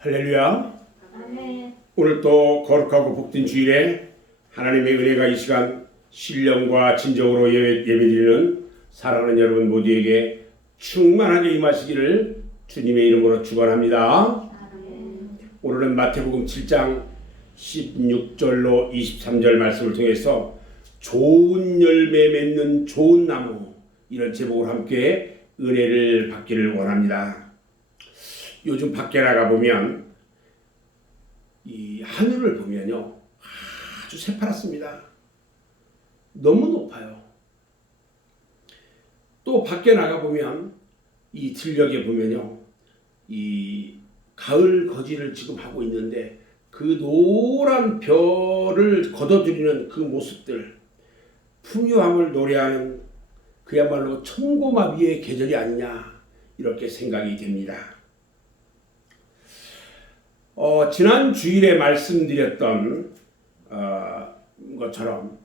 할렐루야. 아멘. 오늘 또 거룩하고 복된 주일에 하나님의 은혜가 이 시간 신령과 진정으로 예배드리는 사랑하는 여러분 모두에게 충만하게 임하시기를 주님의 이름으로 축원합니다. 아멘. 오늘은 마태복음 7장 16절로 23절 말씀을 통해서 좋은 열매 맺는 좋은 나무, 이런 제목으로 함께 은혜를 받기를 원합니다. 요즘 밖에 나가보면 이 하늘을 보면요, 아주 새파랗습니다. 너무 높아요. 또 밖에 나가보면 이 들녘에 보면요, 이 가을 거지를 지금 하고 있는데 그 노란 별을 걷어들이는 그 모습들, 풍요함을 노래하는 그야말로 천고마비의 계절이 아니냐, 이렇게 생각이 됩니다. 지난 주일에 말씀드렸던 것처럼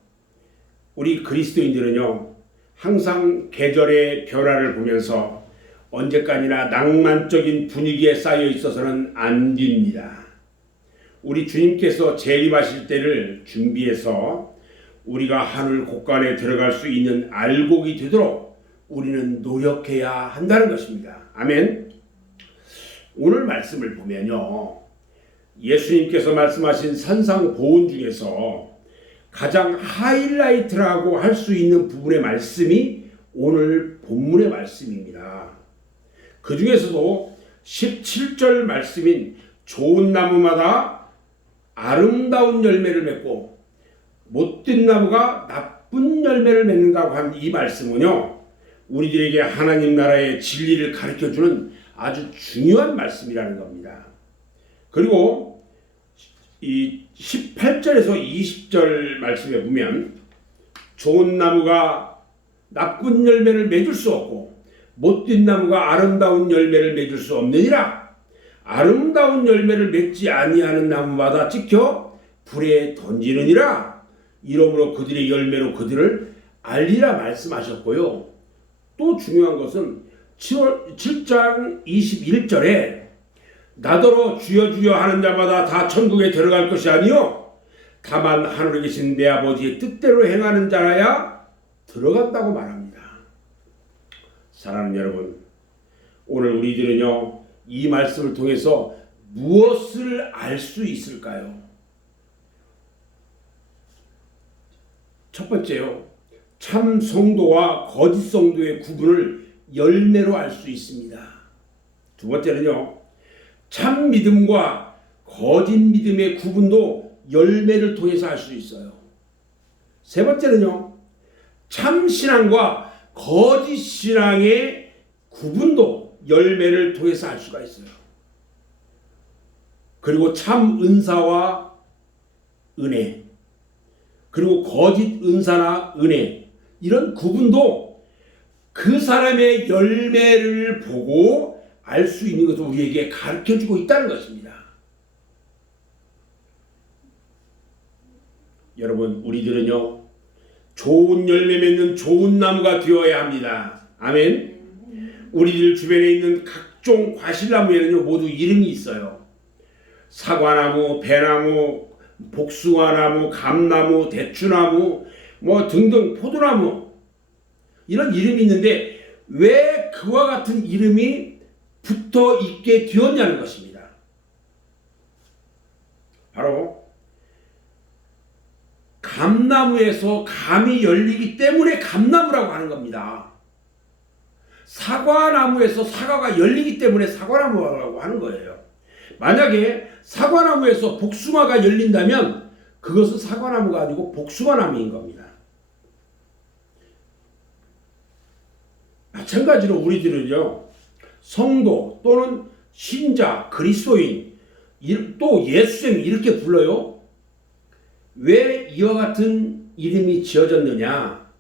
우리 그리스도인들은요, 항상 계절의 변화를 보면서 언제까지나 낭만적인 분위기에 쌓여 있어서는 안 됩니다. 우리 주님께서 재림하실 때를 준비해서 우리가 하늘 곳간에 들어갈 수 있는 알곡이 되도록 우리는 노력해야 한다는 것입니다. 아멘. 오늘 말씀을 보면요, 예수님께서 말씀하신 산상보훈 중에서 가장 하이라이트라고 할 수 있는 부분의 말씀이 오늘 본문의 말씀입니다. 그 중에서도 17절 말씀인 좋은 나무마다 아름다운 열매를 맺고 못된 나무가 나쁜 열매를 맺는다고 한 이 말씀은요, 우리들에게 하나님 나라의 진리를 가르쳐주는 아주 중요한 말씀이라는 겁니다. 그리고 이 18절에서 20절 말씀에 보면 좋은 나무가 나쁜 열매를 맺을 수 없고 못된 나무가 아름다운 열매를 맺을 수 없느니라. 아름다운 열매를 맺지 아니하는 나무마다 찍혀 불에 던지느니라. 이러므로 그들의 열매로 그들을 알리라 말씀하셨고요. 또 중요한 것은 7장 21절에 나더러 주여 주여 하는 자마다 다 천국에 들어갈 것이 아니요 다만 하늘에 계신 내 아버지의 뜻대로 행하는 자라야 들어간다고 말합니다. 사랑하는 여러분, 오늘 우리들은요, 이 말씀을 통해서 무엇을 알 수 있을까요? 첫 번째요, 참 성도와 거짓 성도의 구분을 열매로 알 수 있습니다. 두 번째는요, 참 믿음과 거짓 믿음의 구분도 열매를 통해서 알 수 있어요. 세 번째는요, 참 신앙과 거짓 신앙의 구분도 열매를 통해서 알 수가 있어요. 그리고 참 은사와 은혜, 그리고 거짓 은사나 은혜, 이런 구분도 그 사람의 열매를 보고 알 수 있는 것을 우리에게 가르쳐주고 있다는 것입니다. 여러분, 우리들은요, 좋은 열매 맺는 좋은 나무가 되어야 합니다. 아멘. 우리들 주변에 있는 각종 과실나무에는요, 모두 이름이 있어요. 사과나무, 배나무, 복숭아나무, 감나무, 대추나무, 뭐 등등, 포도나무, 이런 이름이 있는데 왜 그와 같은 이름이 붙어 있게 되었냐는 것입니다. 바로 감나무에서 감이 열리기 때문에 감나무라고 하는 겁니다. 사과나무에서 사과가 열리기 때문에 사과나무라고 하는 거예요. 만약에 사과나무에서 복숭아가 열린다면 그것은 사과나무가 아니고 복숭아나무인 겁니다. 마찬가지로 우리들은요, 성도 또는 신자, 그리스도인, 또 예수생, 이렇게 불러요. 왜 이와 같은 이름이 지어졌느냐?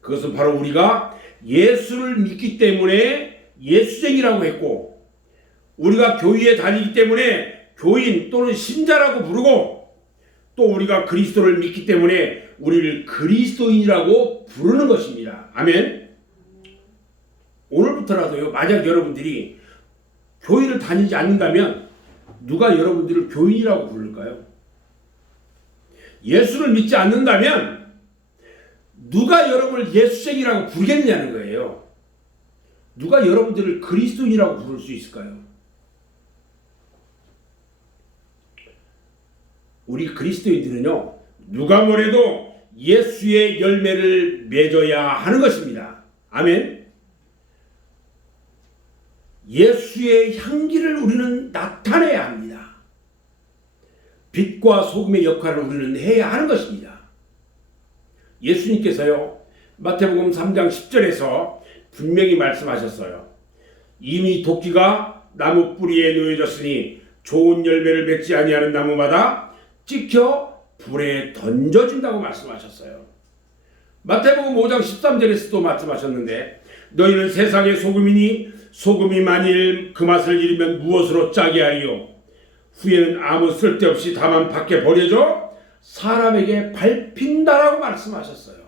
그것은 바로 우리가 예수를 믿기 때문에 예수생이라고 했고, 우리가 교회에 다니기 때문에 교인 또는 신자라고 부르고, 또 우리가 그리스도를 믿기 때문에 우리를 그리스도인이라고 부르는 것입니다. 아멘. 오늘부터라도요, 만약 여러분들이 교회를 다니지 않는다면 누가 여러분들을 교인이라고 부를까요? 예수를 믿지 않는다면 누가 여러분을 예수쟁이라고 부르겠냐는 거예요. 누가 여러분들을 그리스도인이라고 부를 수 있을까요? 우리 그리스도인들은요, 누가 뭐래도 예수의 열매를 맺어야 하는 것입니다. 아멘. 예수의 향기를 우리는 나타내야 합니다. 빛과 소금의 역할을 우리는 해야 하는 것입니다. 예수님께서요, 마태복음 3장 10절에서 분명히 말씀하셨어요. 이미 도끼가 나무 뿌리에 놓여졌으니 좋은 열매를 맺지 아니하는 나무마다 찍혀 불에 던져진다고 말씀하셨어요. 마태복음 5장 13절에서도 말씀하셨는데 너희는 세상의 소금이니 소금이 만일 그 맛을 잃으면 무엇으로 짜게 하리요? 후에는 아무 쓸데없이 다만 밖에 버려져 사람에게 밟힌다라고 말씀하셨어요.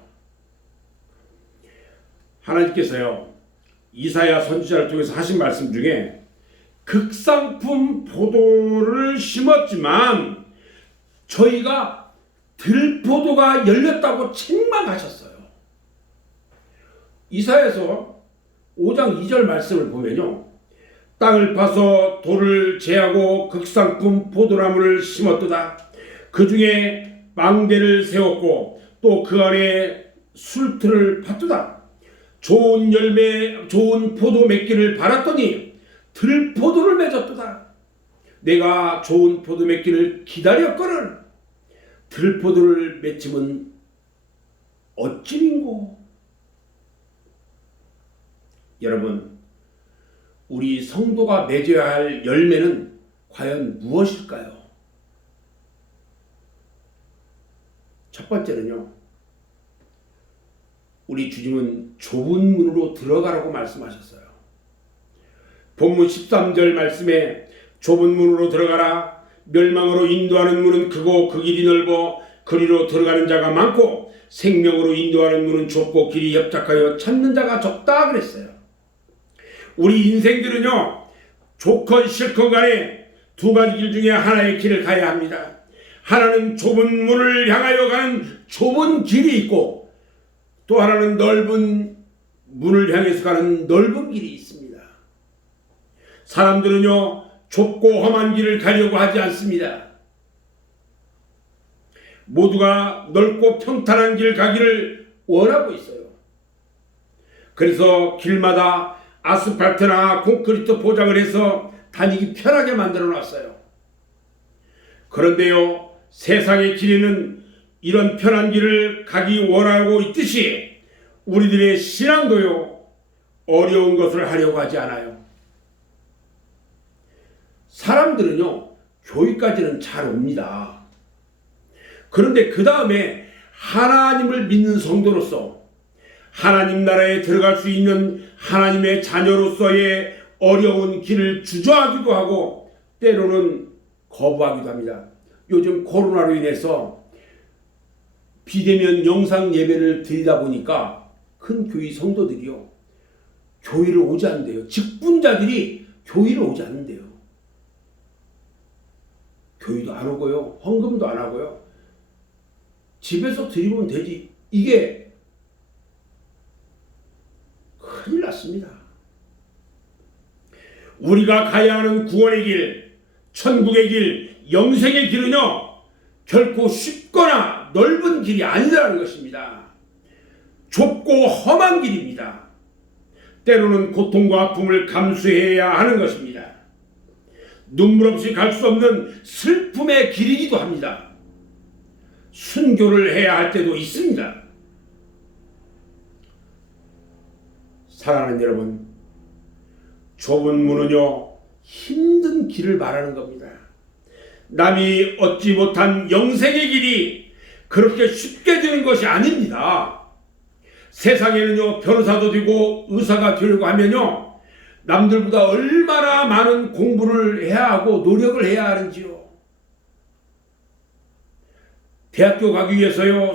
하나님께서요, 이사야 선지자를 통해서 하신 말씀 중에 극상품 포도를 심었지만 저희가 들포도가 열렸다고 책망하셨어요. 이사야서 5장 2절 말씀을 보면요, 땅을 파서 돌을 제하고 극상품 포도나무를 심었도다. 그 중에 망대를 세웠고 또 그 안에 술틀을 팠도다. 좋은 열매, 좋은 포도 맺기를 바랐더니 들포도를 맺었도다. 내가 좋은 포도 맺기를 기다렸거늘 들포도를 맺음은 어찌민고. 여러분, 우리 성도가 맺어야 할 열매는 과연 무엇일까요? 첫 번째는요, 우리 주님은 좁은 문으로 들어가라고 말씀하셨어요. 본문 13절 말씀에 좁은 문으로 들어가라. 멸망으로 인도하는 문은 크고 그 길이 넓어 그리로 들어가는 자가 많고 생명으로 인도하는 문은 좁고 길이 협착하여 찾는 자가 적다 그랬어요. 우리 인생들은요, 좋건 싫건 간에 두 가지 길 중에 하나의 길을 가야 합니다. 하나는 좁은 문을 향하여 가는 좁은 길이 있고 또 하나는 넓은 문을 향해서 가는 넓은 길이 있습니다. 사람들은요, 좁고 험한 길을 가려고 하지 않습니다. 모두가 넓고 평탄한 길 가기를 원하고 있어요. 그래서 길마다 아스팔트나 콘크리트 포장을 해서 다니기 편하게 만들어 놨어요. 그런데요, 세상의 길에는 이런 편한 길을 가기 원하고 있듯이 우리들의 신앙도요, 어려운 것을 하려고 하지 않아요. 사람들은요, 교회까지는 잘 옵니다. 그런데 그 다음에 하나님을 믿는 성도로서 하나님 나라에 들어갈 수 있는 하나님의 자녀로서의 어려운 길을 주저하기도 하고 때로는 거부하기도 합니다. 요즘 코로나로 인해서 비대면 영상 예배를 드리다 보니까 큰 교회 성도들이요, 교회를 오지 않는데요. 직분자들이 교회를 오지 않는데요. 교회도 안 오고요, 헌금도 안 하고요. 집에서 드리면 되지. 이게 큰일 났습니다. 우리가 가야 하는 구원의 길, 천국의 길, 영생의 길은요, 결코 쉽거나 넓은 길이 아니라는 것입니다. 좁고 험한 길입니다. 때로는 고통과 아픔을 감수해야 하는 것입니다. 눈물 없이 갈 수 없는 슬픔의 길이기도 합니다. 순교를 해야 할 때도 있습니다. 사랑하는 여러분, 좁은 문은요, 힘든 길을 말하는 겁니다. 남이 얻지 못한 영생의 길이 그렇게 쉽게 되는 것이 아닙니다. 세상에는요, 변호사도 되고 의사가 되려고 하면요, 남들보다 얼마나 많은 공부를 해야 하고 노력을 해야 하는지요. 대학교 가기 위해서요,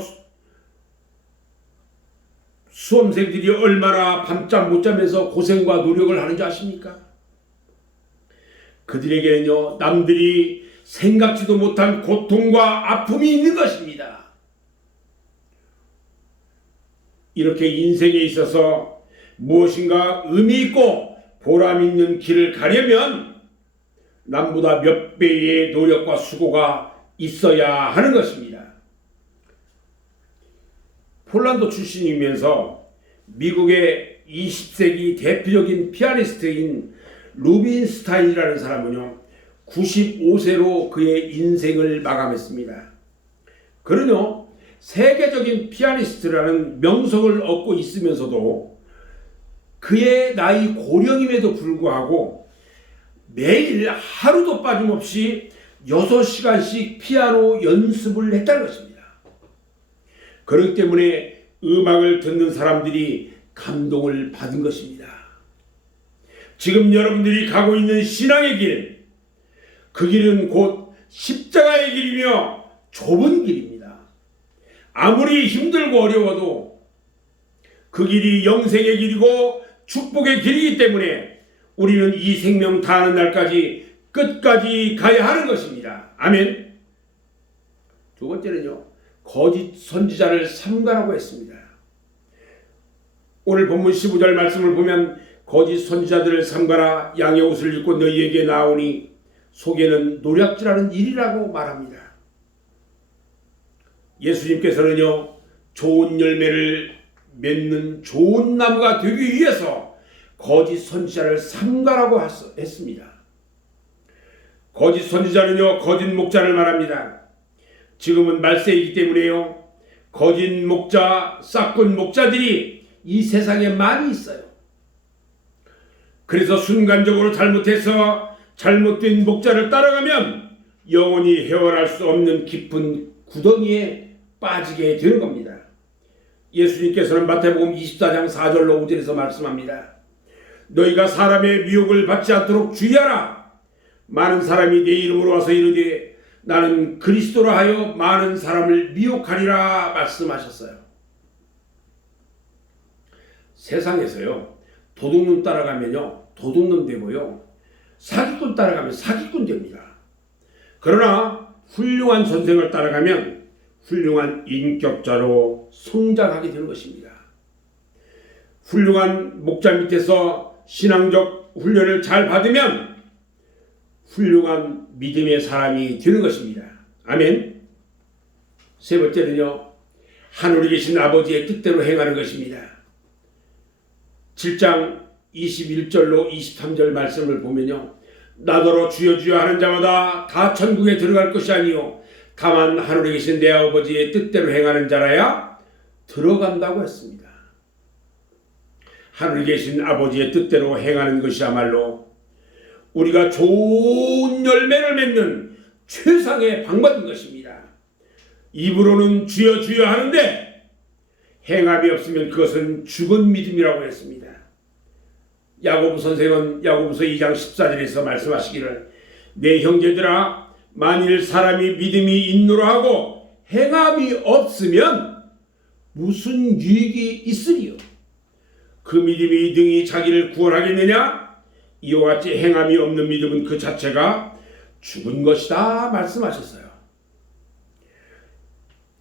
수험생들이 얼마나 밤잠 못 자면서 고생과 노력을 하는지 아십니까? 그들에게는요, 남들이 생각지도 못한 고통과 아픔이 있는 것입니다. 이렇게 인생에 있어서 무엇인가 의미 있고 보람 있는 길을 가려면 남보다 몇 배의 노력과 수고가 있어야 하는 것입니다. 폴란드 출신이면서 미국의 20세기 대표적인 피아니스트인 루빈스타인이라는 사람은요, 95세로 그의 인생을 마감했습니다. 그는요, 세계적인 피아니스트라는 명성을 얻고 있으면서도 그의 나이 고령임에도 불구하고 매일 하루도 빠짐없이 6시간씩 피아노 연습을 했다는 것입니다. 그렇기 때문에 음악을 듣는 사람들이 감동을 받은 것입니다. 지금 여러분들이 가고 있는 신앙의 길, 그 길은 곧 십자가의 길이며 좁은 길입니다. 아무리 힘들고 어려워도 그 길이 영생의 길이고 축복의 길이기 때문에 우리는 이 생명 다하는 날까지 끝까지 가야 하는 것입니다. 아멘. 두 번째는요, 거짓 선지자를 삼가라고 했습니다. 오늘 본문 15절 말씀을 보면 거짓 선지자들을 삼가라, 양의 옷을 입고 너희에게 나오니 속에는 노략질하는 일이라고 말합니다. 예수님께서는요, 좋은 열매를 맺는 좋은 나무가 되기 위해서 거짓 선지자를 삼가라고 했습니다. 거짓 선지자는요, 거짓 목자를 말합니다. 지금은 말세이기 때문에요, 거짓 목자, 싹군 목자들이 이 세상에 많이 있어요. 그래서 순간적으로 잘못해서 잘못된 목자를 따라가면 영원히 헤어날 수 없는 깊은 구덩이에 빠지게 되는 겁니다. 예수님께서는 마태복음 24장 4절로 5절에서 말씀합니다. 너희가 사람의 미혹을 받지 않도록 주의하라. 많은 사람이 내 이름으로 와서 이르되 나는 그리스도라 하여 많은 사람을 미혹하리라 말씀하셨어요. 세상에서요, 도둑놈 따라가면요, 도둑놈 되고요, 사기꾼 따라가면 사기꾼 됩니다. 그러나 훌륭한 선생을 따라가면 훌륭한 인격자로 성장하게 되는 것입니다. 훌륭한 목자 밑에서 신앙적 훈련을 잘 받으면 훌륭한 믿음의 사람이 되는 것입니다. 아멘. 세 번째는요, 하늘에 계신 아버지의 뜻대로 행하는 것입니다. 7장 21절로 23절 말씀을 보면요, 나더러 주여 주여 하는 자마다 다 천국에 들어갈 것이 아니요 다만 하늘에 계신 내 아버지의 뜻대로 행하는 자라야 들어간다고 했습니다. 하늘에 계신 아버지의 뜻대로 행하는 것이야말로 우리가 좋은 열매를 맺는 최상의 방법인 것입니다. 입으로는 주여 주여 하는데 행함이 없으면 그것은 죽은 믿음이라고 했습니다. 야고보 선생은 야고보서 2장 14절에서 말씀하시기를 내 형제들아 만일 사람이 믿음이 있노라 하고 행함이 없으면 무슨 유익이 있으리요? 그 믿음이 능히 자기를 구원하겠느냐? 이와 같이 행함이 없는 믿음은 그 자체가 죽은 것이다 말씀하셨어요.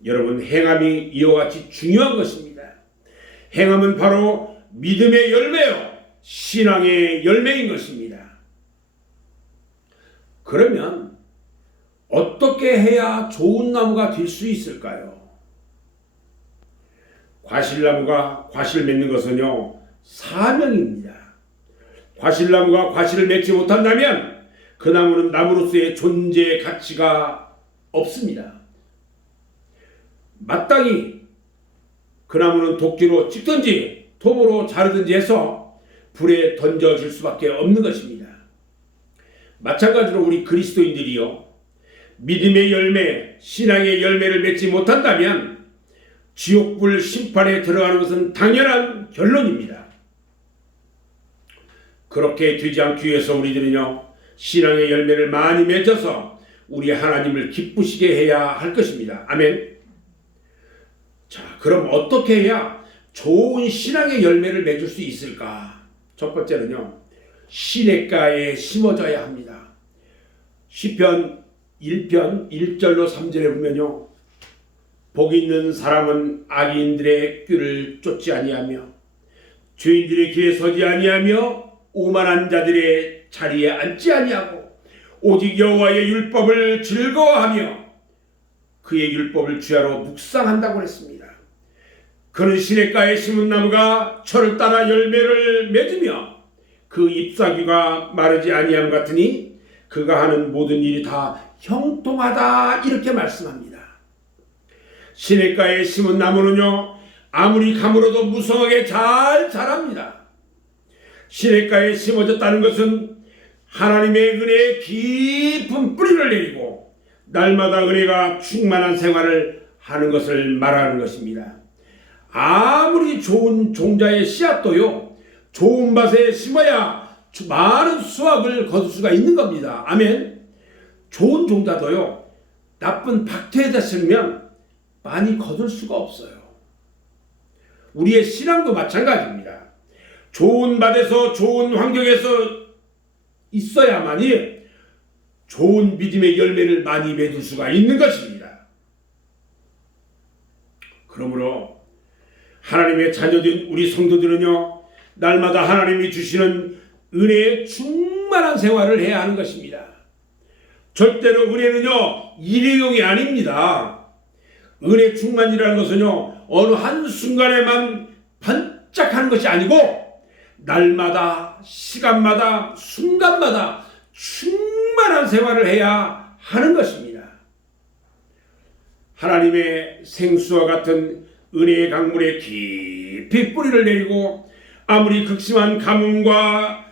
여러분, 행함이 이와 같이 중요한 것입니다. 행함은 바로 믿음의 열매요, 신앙의 열매인 것입니다. 그러면 어떻게 해야 좋은 나무가 될 수 있을까요? 과실나무가 과실 맺는 것은요, 사명입니다. 과실나무가 과실을 맺지 못한다면 그 나무는 나무로서의 존재 가치가 없습니다. 마땅히 그 나무는 도끼로 찍든지 톱으로 자르든지 해서 불에 던져질 수밖에 없는 것입니다. 마찬가지로 우리 그리스도인들이요, 믿음의 열매, 신앙의 열매를 맺지 못한다면 지옥불 심판에 들어가는 것은 당연한 결론입니다. 그렇게 되지 않기 위해서 우리들은요, 신앙의 열매를 많이 맺어서 우리 하나님을 기쁘시게 해야 할 것입니다. 아멘. 자, 그럼 어떻게 해야 좋은 신앙의 열매를 맺을 수 있을까? 첫 번째는요, 시냇가에 심어져야 합니다. 시편 1편 1절로 3절에 보면요, 복 있는 사람은 악인들의 꾀를 쫓지 아니하며 죄인들의 길에 서지 아니하며 오만한 자들의 자리에 앉지 아니하고 오직 여호와의 율법을 즐거워하며 그의 율법을 주야로 묵상한다고 했습니다. 그는 시냇가에 심은 나무가 철을 따라 열매를 맺으며 그 잎사귀가 마르지 아니함 같으니 그가 하는 모든 일이 다 형통하다, 이렇게 말씀합니다. 시냇가에 심은 나무는요, 아무리 가물어도 무성하게 잘 자랍니다. 시냇가에 심어졌다는 것은 하나님의 은혜에 깊은 뿌리를 내리고 날마다 은혜가 충만한 생활을 하는 것을 말하는 것입니다. 아무리 좋은 종자의 씨앗도요, 좋은 밭에 심어야 많은 수확을 거둘 수가 있는 겁니다. 아멘. 좋은 종자도요, 나쁜 밭에다 심으면 많이 거둘 수가 없어요. 우리의 신앙도 마찬가지입니다. 좋은 밭에서 좋은 환경에서 있어야만이 좋은 믿음의 열매를 많이 맺을 수가 있는 것입니다. 그러므로 하나님의 자녀된 우리 성도들은요, 날마다 하나님이 주시는 은혜의 충만한 생활을 해야 하는 것입니다. 절대로 은혜는요, 일회용이 아닙니다. 은혜 충만이라는 것은요, 어느 한순간에만 반짝하는 것이 아니고 날마다, 시간마다, 순간마다 충만한 생활을 해야 하는 것입니다. 하나님의 생수와 같은 은혜의 강물에 깊이 뿌리를 내리고 아무리 극심한 가뭄과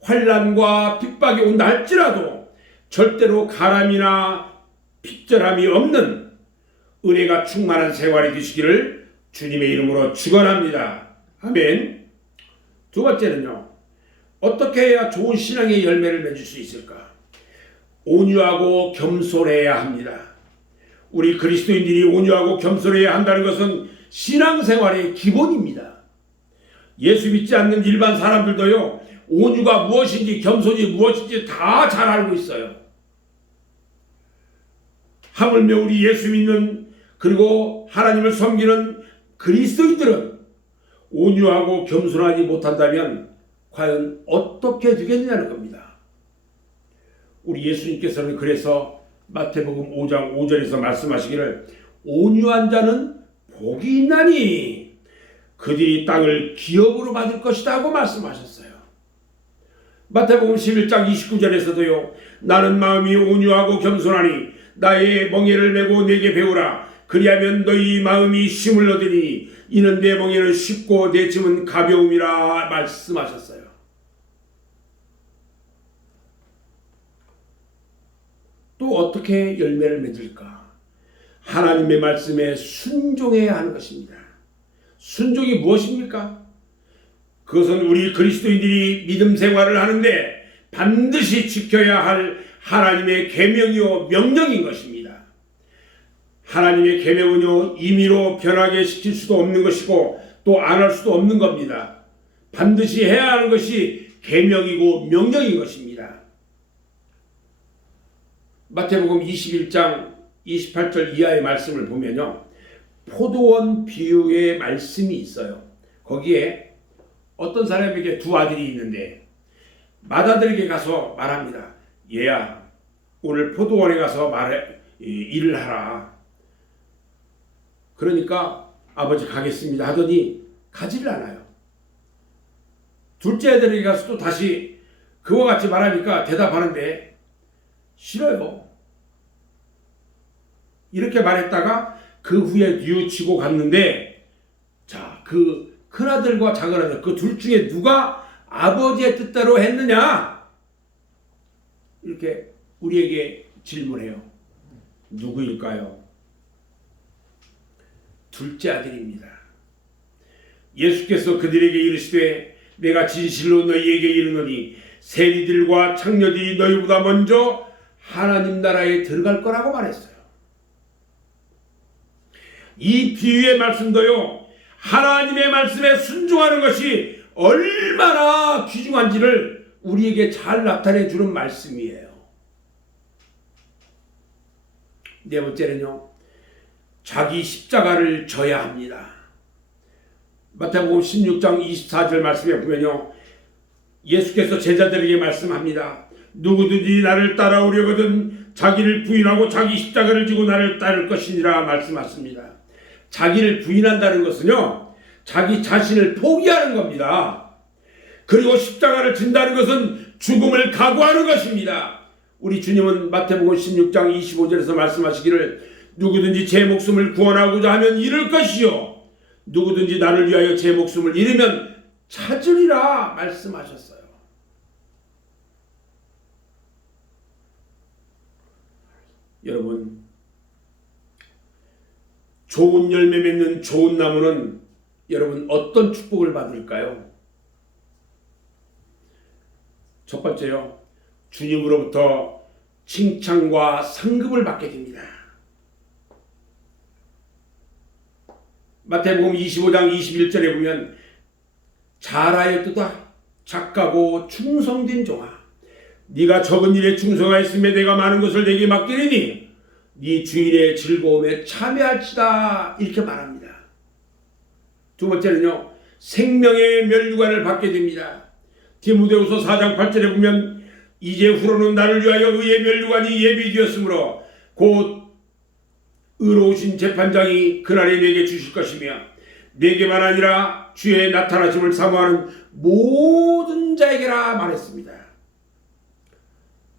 환난과 핍박이 온다 할지라도 절대로 가람이나 핍절함이 없는 은혜가 충만한 생활이 되시기를 주님의 이름으로 축원합니다. 아멘. 두 번째는요, 어떻게 해야 좋은 신앙의 열매를 맺을 수 있을까? 온유하고 겸손해야 합니다. 우리 그리스도인들이 온유하고 겸손해야 한다는 것은 신앙생활의 기본입니다. 예수 믿지 않는 일반 사람들도요, 온유가 무엇인지 겸손이 무엇인지 다 잘 알고 있어요. 하물며 우리 예수 믿는, 그리고 하나님을 섬기는 그리스도인들은 온유하고 겸손하지 못한다면 과연 어떻게 되겠느냐는 겁니다. 우리 예수님께서는 그래서 마태복음 5장 5절에서 말씀하시기를 온유한 자는 복이 있나니 그들이 땅을 기업으로 받을 것이다 하고 말씀하셨어요. 마태복음 11장 29절에서도요, 나는 마음이 온유하고 겸손하니 나의 멍에를 메고 내게 배우라. 그리하면 너희 마음이 쉼을 얻으니 이는 내 멍에는 쉽고 내 짐은 가벼움이라 말씀하셨어요. 또 어떻게 열매를 맺을까? 하나님의 말씀에 순종해야 하는 것입니다. 순종이 무엇입니까? 그것은 우리 그리스도인들이 믿음 생활을 하는데 반드시 지켜야 할 하나님의 계명이요 명령인 것입니다. 하나님의 계명은요, 임의로 변하게 시킬 수도 없는 것이고 또 안 할 수도 없는 겁니다. 반드시 해야 하는 것이 계명이고 명령인 것입니다. 마태복음 21장 28절 이하의 말씀을 보면요, 포도원 비유의 말씀이 있어요. 거기에 어떤 사람에게 두 아들이 있는데 맏아들에게 가서 말합니다. 얘야, 오늘 포도원에 가서 일을 하라. 그러니까 아버지 가겠습니다 하더니 가지를 않아요. 둘째 아들에게 가서 또 다시 그와 같이 말하니까 대답하는데 싫어요. 이렇게 말했다가 그 후에 뉘우치고 갔는데, 자, 그 큰아들과 작은아들 그 둘 중에 누가 아버지의 뜻대로 했느냐? 이렇게 우리에게 질문해요. 누구일까요? 둘째 아들입니다. 예수께서 그들에게 이르시되 내가 진실로 너희에게 이르노니 세리들과 창녀들이 너희보다 먼저 하나님 나라에 들어갈 거라고 말했어요. 이 비유의 말씀도요, 하나님의 말씀에 순종하는 것이 얼마나 귀중한지를 우리에게 잘 나타내 주는 말씀이에요. 네 번째는요, 자기 십자가를 져야 합니다. 마태복음 16장 24절 말씀에 보면요, 예수께서 제자들에게 말씀합니다. 누구든지 나를 따라오려거든 자기를 부인하고 자기 십자가를 지고 나를 따를 것이니라 말씀하십니다. 자기를 부인한다는 것은요, 자기 자신을 포기하는 겁니다. 그리고 십자가를 진다는 것은 죽음을 각오하는 것입니다. 우리 주님은 마태복음 16장 25절에서 말씀하시기를 누구든지 제 목숨을 구원하고자 하면 잃을 것이요 누구든지 나를 위하여 제 목숨을 잃으면 찾으리라 말씀하셨어요. 여러분, 좋은 열매 맺는 좋은 나무는 여러분 어떤 축복을 받을까요? 첫 번째요, 주님으로부터 칭찬과 상급을 받게 됩니다. 마태복음 25장 21절에 보면 잘하였도다 착하고 충성된 종아, 네가 적은 일에 충성하였으며 내가 많은 것을 내게 맡기리니 네 주인의 즐거움에 참여할지다 이렇게 말합니다. 두 번째는요, 생명의 면류관을 받게 됩니다. 디모데후서 4장 8절에 보면 이제 후로는 나를 위하여 의의 면류관이 예비되었으므로 곧 의로우신 재판장이 그날에 내게 주실 것이며 내게만 아니라 주의 나타나심을 사모하는 모든 자에게라 말했습니다.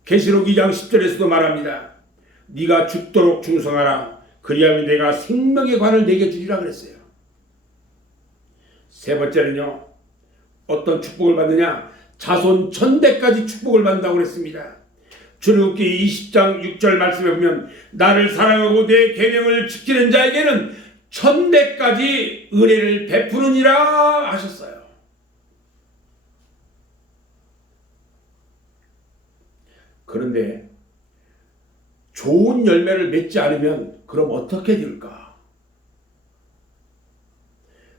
계시록 2장 10절에서도 말합니다. 네가 죽도록 충성하라. 그리하면 내가 생명의 관을 내게 주리라 그랬어요. 세 번째는요, 어떤 축복을 받느냐? 자손 천대까지 축복을 받는다고 그랬습니다. 출애굽기 20장 6절 말씀에 보면 나를 사랑하고 내 계명을 지키는 자에게는 천대까지 은혜를 베푸느니라 하셨어요. 그런데 좋은 열매를 맺지 않으면 그럼 어떻게 될까?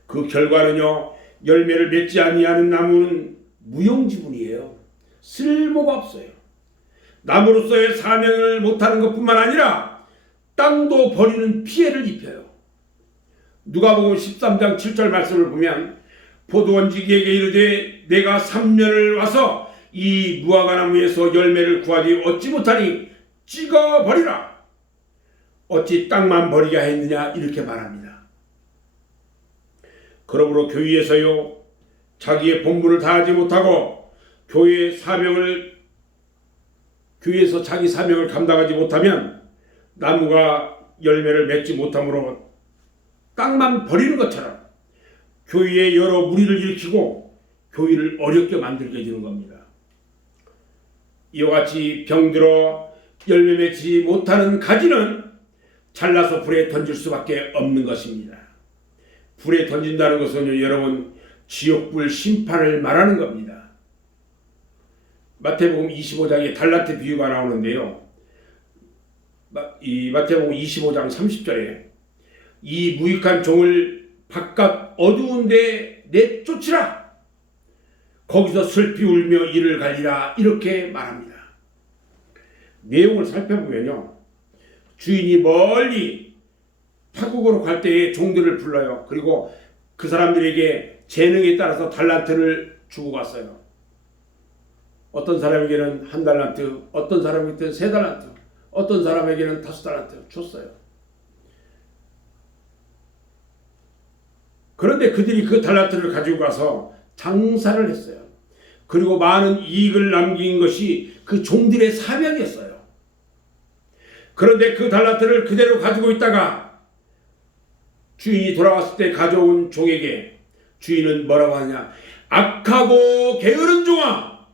그 결과는요, 열매를 맺지 아니하는 나무는 무용지물이에요. 쓸모가 없어요. 나무로서의 사명을 못하는 것뿐만 아니라 땅도 버리는 피해를 입혀요. 누가복음 13장 7절 말씀을 보면 포도원지기에게 이르되 내가 3년을 와서 이 무화과나무에서 열매를 구하지 얻지 못하니 찍어버리라. 어찌 땅만 버리게 했느냐 이렇게 말합니다. 그러므로 교회에서요, 자기의 본분을 다하지 못하고 교회에서 자기 사명을 감당하지 못하면 나무가 열매를 맺지 못함으로 땅만 버리는 것처럼 교회에 여러 무리를 일으키고 교회를 어렵게 만들게 되는 겁니다. 이와 같이 병들어 열매 맺지 못하는 가지는 잘라서 불에 던질 수밖에 없는 것입니다. 불에 던진다는 것은요, 여러분, 지옥불 심판을 말하는 겁니다. 마태복음 25장에 달란트 비유가 나오는데요, 이 마태복음 25장 30절에 이 무익한 종을 바깥 어두운 데 내쫓으라. 거기서 슬피 울며 이를 갈리라 이렇게 말합니다. 내용을 살펴보면요, 주인이 멀리 파국으로 갈 때에 종들을 불러요. 그리고 그 사람들에게 재능에 따라서 달란트를 주고 갔어요. 어떤 사람에게는 1달란트, 어떤 사람에게는 3달란트, 어떤 사람에게는 5달란트 줬어요. 그런데 그들이 그 달란트를 가지고 가서 장사를 했어요. 그리고 많은 이익을 남긴 것이 그 종들의 사명이었어요. 그런데 그 달란트를 그대로 가지고 있다가 주인이 돌아왔을 때 가져온 종에게 주인은 뭐라고 하냐? 악하고 게으른 종아!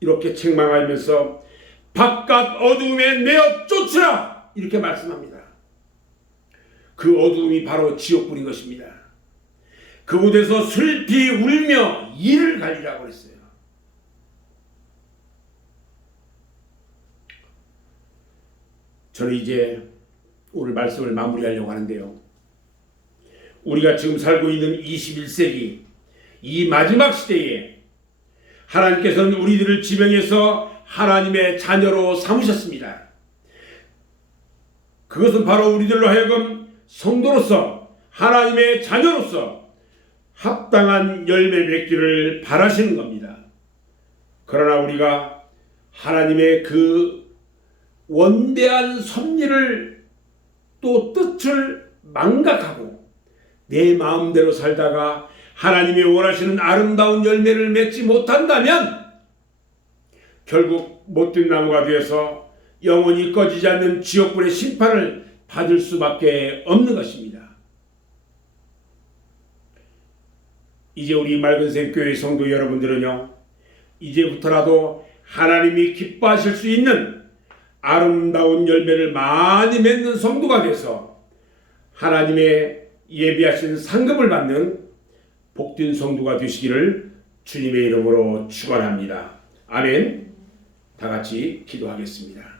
이렇게 책망하면서 바깥 어두움에 내어 쫓으라! 이렇게 말씀합니다. 그 어두움이 바로 지옥불인 것입니다. 그곳에서 슬피 울며 이를 갈리라고 했어요. 저는 이제 오늘 말씀을 마무리하려고 하는데요, 우리가 지금 살고 있는 21세기 이 마지막 시대에 하나님께서는 우리들을 지명해서 하나님의 자녀로 삼으셨습니다. 그것은 바로 우리들로 하여금 성도로서 하나님의 자녀로서 합당한 열매 맺기를 바라시는 겁니다. 그러나 우리가 하나님의 그 원대한 섭리를 또 뜻을 망각하고 내 마음대로 살다가 하나님이 원하시는 아름다운 열매를 맺지 못한다면 결국 못된 나무가 되어서 영원히 꺼지지 않는 지옥불의 심판을 받을 수밖에 없는 것입니다. 이제 우리 맑은샘 교회 성도 여러분들은요, 이제부터라도 하나님이 기뻐하실 수 있는 아름다운 열매를 많이 맺는 성도가 돼서 하나님의 예비하신 상급을 받는 복된 성도가 되시기를 주님의 이름으로 축원합니다. 아멘. 다 같이 기도하겠습니다.